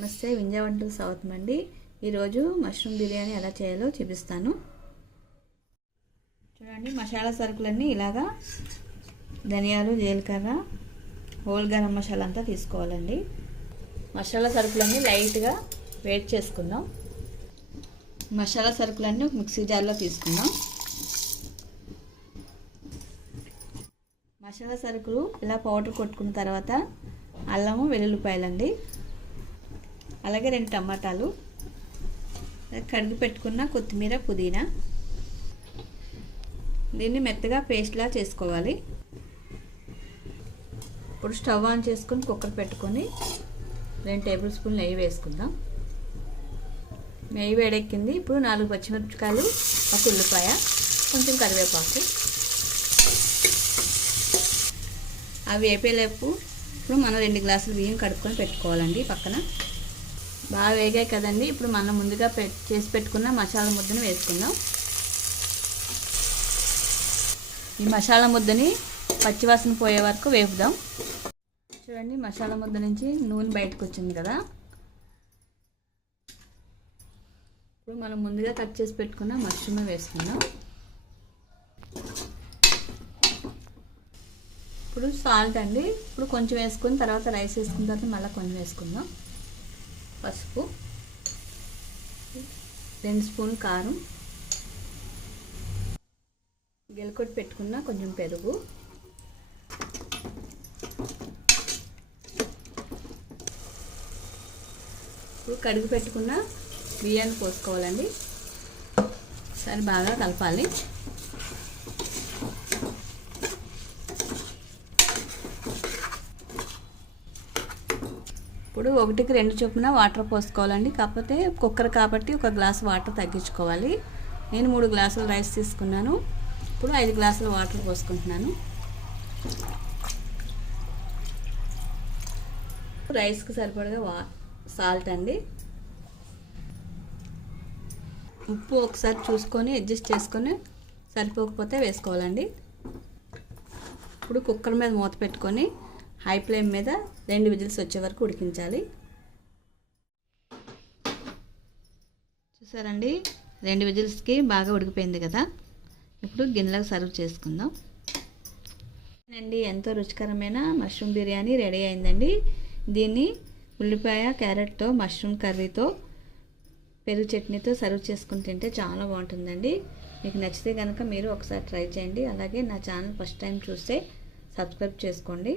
నమస్తే వింజా వంటలు సౌత్ అండి. ఈరోజు మష్రూమ్ బిర్యానీ ఎలా చేయాలో చూపిస్తాను. చూడండి మసాలా సరుకులన్నీ ఇలాగా ధనియాలు జీలకర్ర హోల్ గరం మసాలా అంతా తీసుకోవాలండి. మసాలా సరుకులన్నీ లైట్గా వేట్ చేసుకుందాం. మసాలా సరుకులన్నీ ఒక మిక్సీ జార్లో తీసుకుందాం. మసాలా సరుకులు ఇలా పౌడర్ కొట్టుకున్న తర్వాత అల్లము వెల్లుల్లిపాయలండి. అలాగే రెండు టమాటాలు. కడిగి పెట్టుకున్న కొత్తిమీర పుదీనా. దీన్ని మెత్తగా పేస్ట్లా చేసుకోవాలి. ఇప్పుడు స్టవ్ ఆన్ చేసుకొని కుక్కర్ పెట్టుకొని రెండు టేబుల్ స్పూన్ నెయ్యి వేసుకుందాం. నెయ్యి వేడెక్కింది. ఇప్పుడు నాలుగు పచ్చిమిరపకాయలు ఒక ఉల్లిపాయ కొంచెం కరివేపాకు. అవి వేపేలేపు ఇప్పుడు మనం రెండు గ్లాసులు బియ్యం కడుక్కొని పెట్టుకోవాలండి పక్కన. బాగా వేగాయి కదండి. ఇప్పుడు మనం ముందుగా చేసి పెట్టుకున్న మసాలా ముద్దను వేసుకుందాం. ఈ మసాలా ముద్దని పచ్చివాసన పోయే వరకు వేపుదాం. చూడండి మసాలా ముద్ద నుంచి నూనె బయటకు వచ్చింది కదా. ఇప్పుడు మనం ముందుగా కట్ చేసి పెట్టుకున్న మష్రూమ్ వేసుకుందాం. ఇప్పుడు సాల్ట్ అండి. ఇప్పుడు కొంచెం వేసుకుని తర్వాత రైస్ వేసుకున్న తర్వాత మళ్ళీ కొంచెం వేసుకుందాం. పసుపు రెండు స్పూన్ కారం గెలకొట్టి పెట్టుకున్న కొంచెం పెరుగు ఇప్పుడు కడుగు పెట్టుకున్న బియ్యాన్ని పోసుకోవాలండి. సరే బాగా కలపాలి. ఇప్పుడు ఒకటికి రెండు చొప్పున వాటర్ పోసుకోవాలండి. కాకపోతే కుక్కర్ కాబట్టి ఒక గ్లాస్ వాటర్ తగ్గించుకోవాలి. నేను మూడు గ్లాసులు రైస్ తీసుకున్నాను. ఇప్పుడు ఐదు గ్లాసులు వాటర్ పోసుకుంటున్నాను. రైస్కి సరిపడగా వా సాల్ట్ అండి. ఉప్పు ఒకసారి చూసుకొని అడ్జస్ట్ చేసుకొని సరిపోకపోతే వేసుకోవాలండి. ఇప్పుడు కుక్కర్ మీద మూత పెట్టుకొని హై ఫ్లేమ్ మీద రెండు విజిల్స్ వచ్చే వరకు ఉడికించాలి. చూసారండి? రెండు విజిల్స్కి బాగా ఉడికిపోయింది కదా? ఇప్పుడు గిన్నెలకు సర్వ్ చేసుకుందాం. అండి ఎంతో రుచికరమైన మష్రూమ్ బిర్యానీ రెడీ అయిందండి. దీన్ని ఉల్లిపాయ క్యారెట్తో మష్రూమ్ కర్రీతో పెరుగు చట్నీతో సర్వ్ చేసుకుని తింటే చాలా బాగుంటుందండి. మీకు నచ్చితే కనుక మీరు ఒకసారి ట్రై చేయండి. అలాగే నా ఛానల్ ఫస్ట్ టైం చూస్తే సబ్స్క్రైబ్ చేసుకోండి.